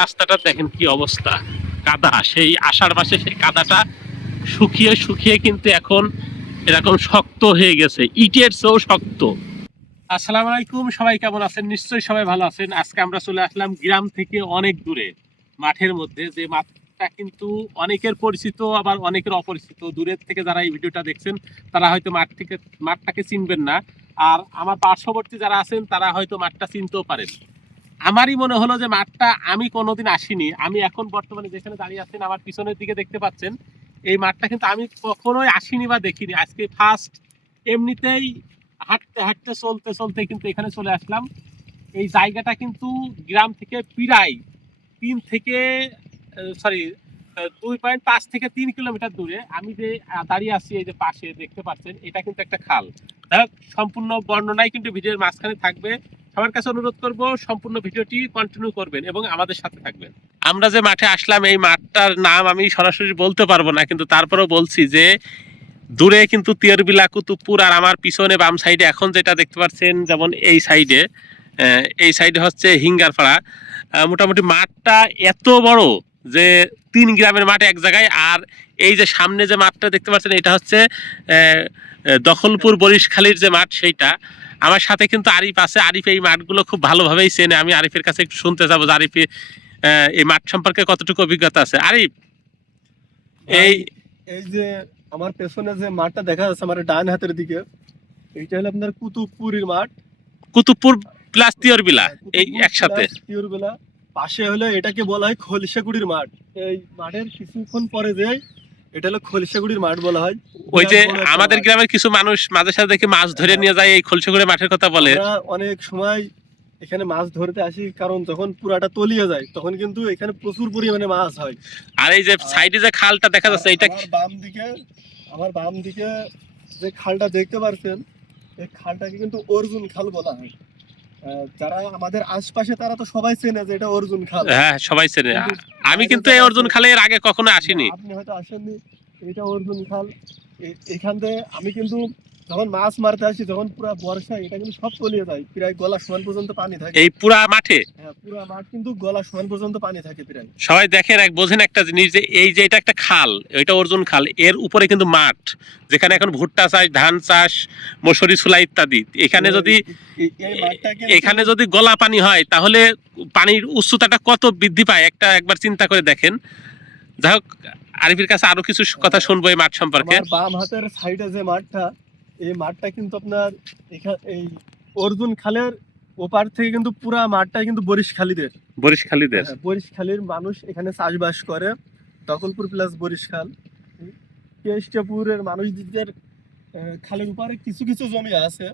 রাস্তাটা দেখেন কি অবস্থা, কাদা। সেই আষাঢ় মাসে সেই কাদাটা শুকিয়ে শুকিয়ে কিন্তু এখন এরকম শক্ত হয়ে গেছে, ইটের চেয়েও শক্ত। আসসালামু আলাইকুম, সবাই কেমন আছেন? নিশ্চয়ই সবাই ভালো আছেন। আজকে আমরা চলে আসলাম গ্রাম থেকে অনেক দূরে, মাঠের মধ্যে। যে মাঠটা কিন্তু অনেকের পরিচিত, আবার অনেকের অপরিচিত। দূরের থেকে যারা এই ভিডিওটা দেখছেন, তারা হয়তো মাঠ থেকে মাঠটাকে চিনবেন না। আর আমার পার্শ্ববর্তী যারা আছেন, তারা হয়তো মাঠটা চিনতেও পারেন। আমারই মনে হলো যে মাঠটা আমি কোনোদিন আসিনি। আমি এখন বর্তমানে যেখানে দাঁড়িয়ে আছেন আমার পিছনের দিকে দেখতে পাচ্ছেন, এই মাঠটা কিন্তু আমি কখনোই আসিনি বা দেখিনি। আজকে ফার্স্ট এমনিতেই হাঁটতে হাঁটতে, চলতে চলতে কিন্তু এখানে চলে আসলাম। এই জায়গাটা কিন্তু গ্রাম থেকে প্রায় তিন থেকে সরি দুই পয়েন্ট পাঁচ থেকে তিন কিলোমিটার দূরে। আমি যে দাঁড়িয়ে আছি এই যে পাশে, দেখতে পাচ্ছেন, এটা কিন্তু একটা খাল। সম্পূর্ণ বর্ণনায় কিন্তু ভিডিওর মাঝখানে থাকবে। সবার কাছে অনুরোধ করব, সম্পূর্ণ ভিডিওটি কন্টিনিউ করবেন এবং আমাদের সাথে থাকবেন। আমরা যে মাঠে আসলাম, এই মাঠটার নাম আমি সরাসরি বলতে পারব না, কিন্তু তারপরেও বলছি যে দূরে কিন্তু তিয়ারবিলা, কুতুবপুর আর আমার পিছনে বাম সাইডে এখন যেটা দেখতে পাচ্ছেন, যেমন এই সাইডে এই সাইডে হচ্ছে হিঙ্গারপাড়া। মোটামুটি মাঠটা এত বড় যে তিন গ্রামের মাঠ এক জায়গায়, আর এই যে সামনে যে মাঠটা দেখতে পাচ্ছেন, এটা হচ্ছে দখলপুর বরিশখালীর যে মাঠ, সেইটা। আমার সাথে কিন্তু আরিফ আছে। আরিফ এই মাঠগুলো খুব ভালোভাবেই চেনে। আমি আরিফের কাছে একটু শুনতে যাব যে আরিফে এই মাঠ সম্পর্কে কতটুকু অভিজ্ঞতা আছে। আরিফ এই এই যে আমার পেছনে যে মাঠটা দেখা যাচ্ছে আমার ডান হাতের দিকে এইটা হলো আপনার কুতুবপুরের মাঠ। কুতুবপুর প্লাস তিয়রবিলা এই একসাথে। পিওরবেলা পাশে হলো এটাকে বলা হয় খলিশাগুড়ির মাঠ। এই মাঠের কিছুক্ষণ পরে যে এটা হলো খলিশাগুড়ির মাঠ বলা হয়। ওই যে আমাদের গ্রামের কিছু মানুষ মাঝে সাথে দেখে মাছ ধরে নিয়ে যায় এই খলসিগুড়ে মাঠের কথা বলে। অনেক সময় এখানে মাছ ধরতে আসি কারণ যখন পুরাটা তলিয়ে যায় তখন কিন্তু এখানে প্রচুর পরিমাণে মাছ হয়। আর এই যে সাইডে যে খালটা দেখা যাচ্ছে এটা আমার বাম দিকে আমার বাম দিকে যে খালটা দেখতে পারছেন এই খালটাকে কিন্তু অর্জুন খাল বলা হয়। যারা আমাদের আশপাশে তারা তো সবাই চেনে যে এটা অর্জুন খাল। হ্যাঁ সবাই চেনে। আমি কিন্তু এই অর্জুন খালে এর আগে কখনো আসিনি। আপনি হয়তো আসেননি এটা অর্জুন খাল। এখান থেকে আমি কিন্তু যখন মাছ মারতে আসি যখন পুরো বর্ষা এটা কিন্তু সব তলিয়ে যায়। প্রায় গলা সমান পর্যন্ত পানি থাকে। এই পুরা মাঠে? হ্যাঁ পুরো মাঠ কিন্তু গলা সমান পর্যন্ত পানি থাকে প্রায়। সবাই দেখেন এক বোঝেন একটা জিনিস যে এই যে এটা একটা খাল এটা অর্জুন খাল এর উপরে কিন্তু মাঠ যেখানে এখন ভুট্টা চাষ ধান চাষ মসুরি ইত্যাদি। এখানে যদি এখানে যদি গলা পানি হয় তাহলে পানির উচ্চতাটা কত বৃদ্ধি পায়? একটা একবার চিন্তা করে দেখেন। যাই হোক আরিফের কাছে আরও কিছু কথা শুনব এই মাঠ সম্পর্কে। বাম হাতের সাইডে যে মাঠটা এই মাঠটা কিন্তু আপনার এখানে এই অর্জুন খালের ওপার থেকে কিন্তু পুরা মাঠটা কিন্তু বরিশখালীদের। বরিশখালীদের। হ্যাঁ, বরিশখালীর মানুষ এখানে চাষবাস করে। দখলপুর প্লাস বরিশখাল। কেষ্টপুরের মানুষদের খালের উপরে কিছু কিছু জমি আছে।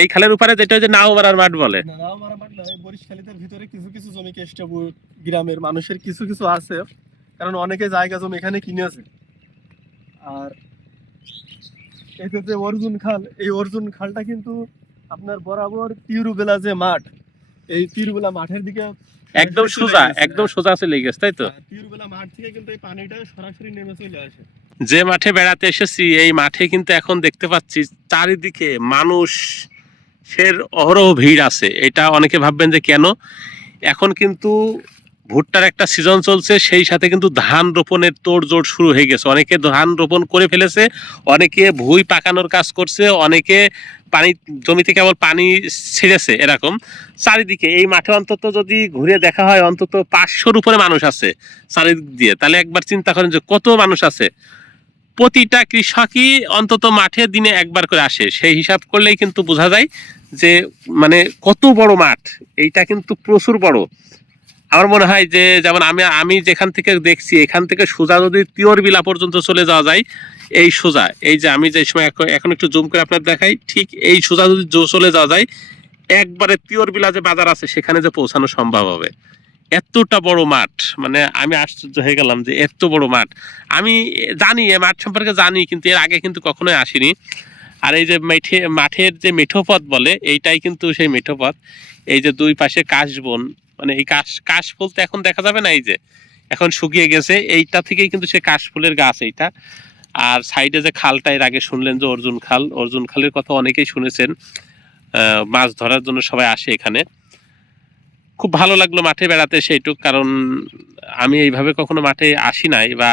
এই খালের উপরে যেটা হচ্ছে নাও মারার মাঠ বলে। না, নাও মারা মাঠ নয় বরিশখালীদের ভিতরে কিছু কিছু জমি কেষ্টপুর গ্রামের মানুষের কিছু কিছু আছে। কারণ অনেকে জায়গা জমি এখানে কিনেছে। আর এই যে অর্জুন খাল এই অর্জুন খালটা কিন্তু আপনার বরাবর তিরুবেলা যে মাঠ এই তিরুবেলা মাঠের দিকে একদম সোজা একদম সোজা চলে গেছে তাই তো? আর তিরুবেলা মাঠ থেকে কিন্তু এই পানিটা সরাসরি নেমে চলে আসে। যে মাঠে বেড়াতে এসেছি এই মাঠে কিন্তু এখন দেখতে পাচ্ছি চারিদিকে মানুষ সের অহরহ ভিড় আছে। এটা অনেকে ভাববেন যে কেন? এখন কিন্তু ভুট্টার একটা সিজন চলছে, সেই সাথে কিন্তু ধান রোপণের তোড়জোড় শুরু হয়ে গেছে। অনেকে ধান রোপণ করে ফেলেছে, অনেকে ভুই পাকানোর কাজ করছে, অনেকে পানি, জমিতে কেবল পানি ছেড়েছে এরকম। চারিদিকে, এই মাঠে অন্তত যদি ঘুরে দেখা হয়, অন্তত পাঁচশোর উপরে মানুষ আছে চারিদিক দিয়ে। তাহলে একবার চিন্তা করেন যে কত মানুষ আছে। প্রতিটা কৃষকই অন্তত মাঠে দিনে একবার করে আসে। সেই হিসাব করলেই কিন্তু বোঝা যায় যে মানে কত বড় মাঠ। এইটা কিন্তু প্রচুর বড়। আমার মনে হয় যে, যেমন আমি আমি যেখান থেকে দেখছি, এখান থেকে সোজা যদি তিওর বিলা পর্যন্ত চলে যাওয়া যায়, এই সোজা, এই যে আমি যে সময় এখন- একটু জুম করে আপনার দেখাই, ঠিক এই সোজা যদি জো- চলে যাওয়া যায়, একবারে তিওর বিলা যে বাজার আছে, সেখানে যে পৌঁছানো সম্ভব হবে। এতটা বড় মাঠ মানে আমি আশ্চর্য হয়ে গেলাম যে এত বড় মাঠ। আমি জানি, এ মাঠ সম্পর্কে জানি, কিন্তু এর আগে কিন্তু কখনোই আসিনি। আর এই যে মেঠে, মাঠের যে মেঠো পথ বলে, এইটাই কিন্তু সেই মেঠো পথ এই যে দুই পাশে কাশবন মানে এই কাশ কাশ ফুল তো এখন দেখা যাবে না, এই যে এখন শুকিয়ে গেছে, এইটা থেকেই কিন্তু সে কাশ ফুলের গাছ এইটা। আর সাইডে যে খালটা, এর আগে শুনলেন যে অর্জুন খাল, অর্জুন খালের কথা অনেকেই শুনেছেন মাছ ধরার জন্য সবাই আসে এখানে। খুব ভালো লাগল মাঠে বেড়াতে সেইটুক কারণ আমি এইভাবে কখনো মাঠে আসি নাই বা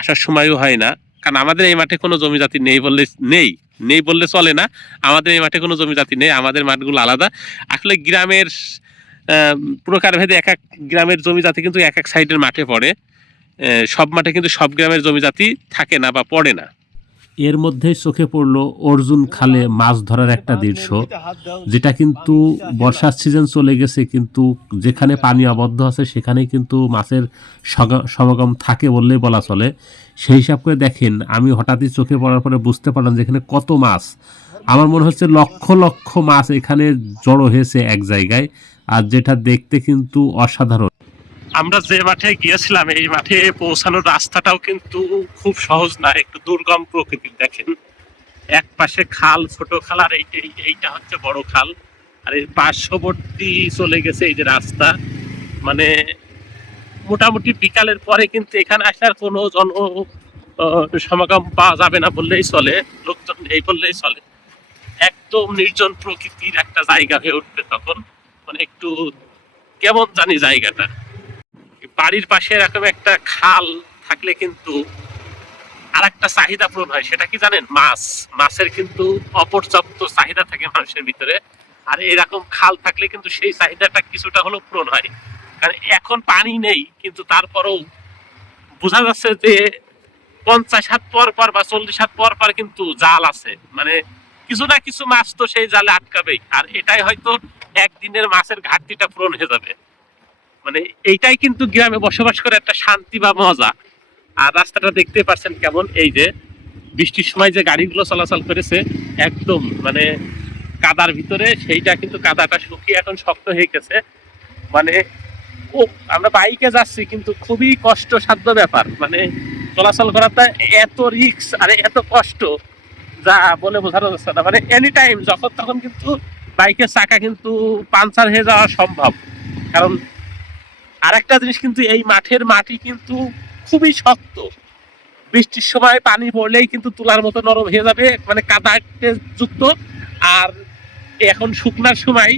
আসার সময়ও হয় না। কারণ আমাদের এই মাঠে কোনো জমি জাতি নেই বললে, নেই নেই বললে চলে না। আমাদের এই মাঠে কোনো জমি জাতি নেই, আমাদের মাঠগুলো আলাদা। আসলে গ্রামের প্রকারভেদে এক এক গ্রামের জমি জাতি কিন্তু এক এক সাইডের মাঠে পড়ে। সব মাঠে কিন্তু সব গ্রামের জমি জাতি থাকে না বা পড়ে না। এর মধ্যেই চোখে পড়ল অর্জুন খালে মাছ ধরার একটা দৃশ্য, যেটা কিন্তু বর্ষার সিজন চলে গেছে, কিন্তু যেখানে পানি আবদ্ধ আছে সেখানে কিন্তু মাছের সমাগম থাকে বললেই বলা চলে। সেই হিসাব করে দেখেন, আমি হঠাৎই চোখে পড়ার পরে বুঝতে পারলাম যে এখানে কত মাছ। আমার মনে হচ্ছে লক্ষ লক্ষ মাছ এখানে জড়ো হয়েছে এক জায়গায়, আর যেটা দেখতে কিন্তু অসাধারণ। আমরা যে মাঠে গিয়েছিলাম, এই মাঠে পৌঁছানোর রাস্তাটাও কিন্তু খুব সহজ না, একটু দুর্গম প্রকৃতির, দেখেন। এক পাশে খাল, ছোট খাল, আর এই এই- এইটা হচ্ছে বড় খাল। আর এই পার্শ্ববর্তী চলে গেছে এই যে রাস্তা। মানে মোটামুটি বিকালের পরে কিন্তু এখানে আসার কোনো জন সমাগম পাওয়া যাবে না বললেই চলে, লোকজন এই বললেই চলে। একদম নির্জন প্রকৃতির একটা জায়গা হয়ে উঠবে তখন। মানে একটু কেমন জানি জায়গাটা। বাড়ির পাশে এরকম একটা খাল থাকলে কিন্তু আর একটা চাহিদা পূরণ হয়, সেটা কি জানেন? মাছ। মাছের কিন্তু অপর্যাপ্ত চাহিদা থাকে মানুষের ভিতরে। আর এরকম খাল থাকলে কিন্তু সেই চাহিদাটা কিছুটা হলেও পূরণ হয়। কারণ এখন পানি নেই, কিন্তু তারপরেও বোঝা যাচ্ছে যে পঞ্চাশ হাত পর পর বা চল্লিশ হাত পর পর কিন্তু জাল আছে। মানে কিছু না কিছু মাছ তো সেই জালে আটকাবেই। আর এটাই হয়তো একদিনের মাছের ঘাটতিটা পূরণ হয়ে যাবে। মানে এইটাই কিন্তু গ্রামে বসবাস করে একটা শান্তি বা মজা। আর রাস্তাটা দেখতে পাচ্ছেন কেমন? এই যে বৃষ্টির সময় যে গাড়িগুলো চলাচল করেছে, একদম মানে কাদার ভিতরে সেইটা কিন্তু কাদাটা শুকিয়ে এখন শক্ত হয়ে গেছে। মানে ও, আমরা বাইকে যাচ্ছি কিন্তু খুবই কষ্টসাধ্য ব্যাপার। মানে চলাচল করাটা এত রিক্স আর এত কষ্ট। যা বলে বোঝানো যাচ্ছে না। মানে এনি টাইম যখন তখন কিন্তু বাইকের চাকা কিন্তু পাঞ্চার হয়ে যাওয়া সম্ভব। কারণ আরেকটা জিনিস কিন্তু এই মাঠের মাটি কিন্তু খুবই শক্ত। বৃষ্টির সময় পানি পড়লেই কিন্তু তুলার মতো নরম হয়ে যাবে মানে কাদাতে যুক্ত। আর এখন শুকনার সময়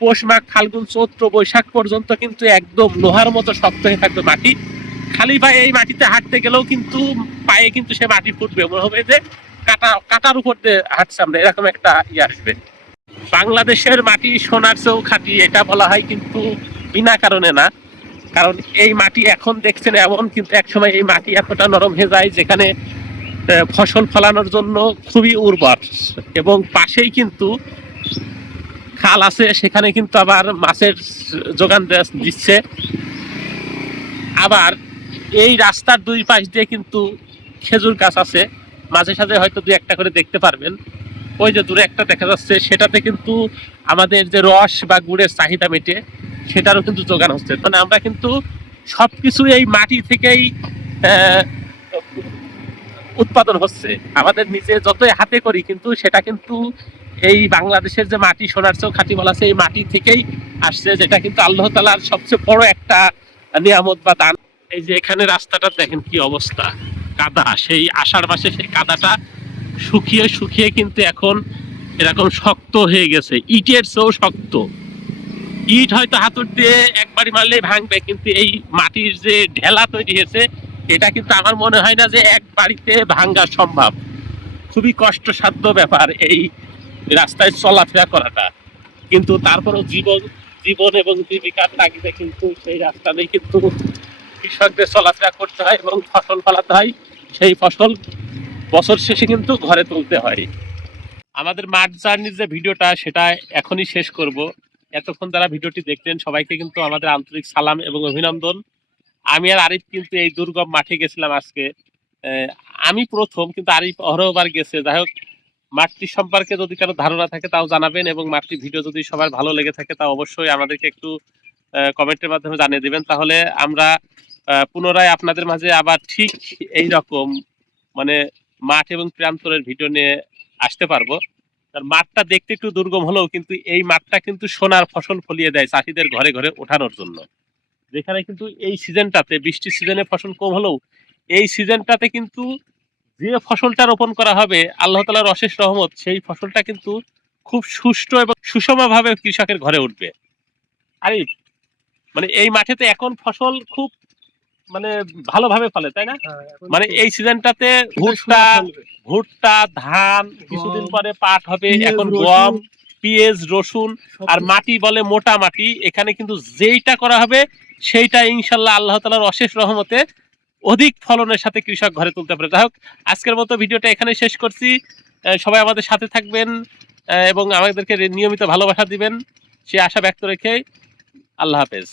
পৌষ মাঘ, ফাল্গুন, চৈত্র, বৈশাখ পর্যন্ত কিন্তু একদম লোহার মতো শক্ত হয়ে থাকবে মাটি। খালি পায়ে এই মাটিতে হাঁটতে গেলেও কিন্তু পায়ে কিন্তু সে মাটি ফুটবে। মনে হবে যে কাটা, কাটার উপর দিয়ে হাঁটছে আমরা, এরকম একটা ইয়ে আসবে। বাংলাদেশের মাটি সোনার চেয়েও খাঁটি এটা বলা হয় কিন্তু বিনা কারণে না। কারণ এই মাটি এখন দেখছেন এমন, কিন্তু একসময় এই মাটি এতটা নরম হয়ে যায় যেখানে ফসল ফলানোর জন্য খুবই উর্বর। এবং পাশেই কিন্তু খাল আছে, সেখানে কিন্তু আবার মাছের যোগান দিচ্ছে। আবার এই রাস্তার দুই পাশ দিয়ে কিন্তু খেজুর গাছ আছে। মাঝে সাঝে হয়তো দুই একটা করে দেখতে পারবেন। ওই যে দূরে একটা দেখা যাচ্ছে, সেটাতে কিন্তু আমাদের যে রস বা গুড়ের চাহিদা মেটে, সেটারও কিন্তু যোগান হচ্ছে। মানে আমরা কিন্তু সবকিছু এই মাটি থেকেই উৎপাদন হচ্ছে। আমাদের নিজে যতই হাতে করি কিন্তু সেটা কিন্তু এই বাংলাদেশের যে মাটি, সোনার চেয়েও খাঁটি বলা আছে, এই মাটি থেকেই আসছে, যেটা কিন্তু আল্লাহ তালার সবচেয়ে বড় একটা নিয়ামত বা দান এই যে এখানে রাস্তাটা দেখেন কি অবস্থা। কাদা, সেই আষাঢ় মাসে সেই কাদাটা শুকিয়ে শুকিয়ে কিন্তু এখন এরকম শক্ত হয়ে গেছে। ইটের চেয়েও শক্ত। ইট হয়তো হাতুর দিয়ে একবারই মারলেই ভাঙবে, কিন্তু এই মাটির যে ঢেলা তৈরি হয়েছে, এটা কিন্তু আমার মনে হয় না যে এক বাড়িতে ভাঙ্গা সম্ভব। খুবই কষ্টসাধ্য ব্যাপার এই রাস্তায় চলাফেরা করাটা। কিন্তু তারপরও জীবন জীবন এবং জীবিকার তাগিদে কিন্তু সেই রাস্তাতেই কিন্তু কৃষকদের চলাফেরা করতে হয় এবং ফসল ফলাতে হয়, সেই ফসল বছর শেষে কিন্তু ঘরে তুলতে হয়। আমাদের মাঠ জার্নির যে ভিডিওটা, সেটা এখনই শেষ করব। এতক্ষণ যারা ভিডিওটি দেখলেন, সবাইকে কিন্তু আমাদের আন্তরিক সালাম এবং অভিনন্দন। আমি আর আরিফ কিন্তু এই দুর্গম মাঠে গেছিলাম আজকে। আমি প্রথম, কিন্তু আরিফ অহরহবার গেছে। যাই হোক, মাঠটি সম্পর্কে যদি কারও ধারণা থাকে, তাও জানাবেন এবং মাঠটি ভিডিও যদি সবার ভালো লেগে থাকে তা অবশ্যই আমাদেরকে একটু কমেন্টের মাধ্যমে জানিয়ে দেবেন। তাহলে আমরা পুনরায় আপনাদের মাঝে আবার ঠিক এই রকম মানে মাঠ এবং প্রান্তরের ভিডিও নিয়ে আসতে পারব। আর মাঠটা দেখতে একটু দুর্গম হলেও কিন্তু এই মাঠটা কিন্তু সোনার ফসল ফলিয়ে দেয় চাষিদের ঘরে ঘরে ওঠানোর জন্য। যেখানে কিন্তু এই সিজনটাতে, বৃষ্টির সিজনে ফসল কম হলেও এই সিজনটাতে কিন্তু যে ফসলটা রোপণ করা হবে, আল্লাহ তালার অশেষ রহমত, সেই ফসলটা কিন্তু খুব সুষ্ঠু এবং সুষমভাবে কৃষকের ঘরে উঠবে। আরিফ মানে এই মাঠেতে এখন ফসল খুব মানে ভালোভাবে ফলে তাই না? হ্যাঁ, মানে এই সিজনটাতে ভুট্টা ভুট্টা ধান কিছুদিন পরে পাট হবে এখন গম পেঁয়াজ রসুন আর মাটি বলে মোটা মাটি এখানে কিন্তু যেইটা করা হবে সেইটা ইনশাল্লাহ আল্লাহ তালার অশেষ রহমতে অধিক ফলনের সাথে কৃষক ঘরে তুলতে পারে। যাই হোক আজকের মতো ভিডিওটা এখানে শেষ করছি। সবাই আমাদের সাথে থাকবেন এবং আমাদেরকে নিয়মিত ভালোবাসা দিবেন। সে আশা ব্যক্ত রেখে আল্লাহ হাফেজ।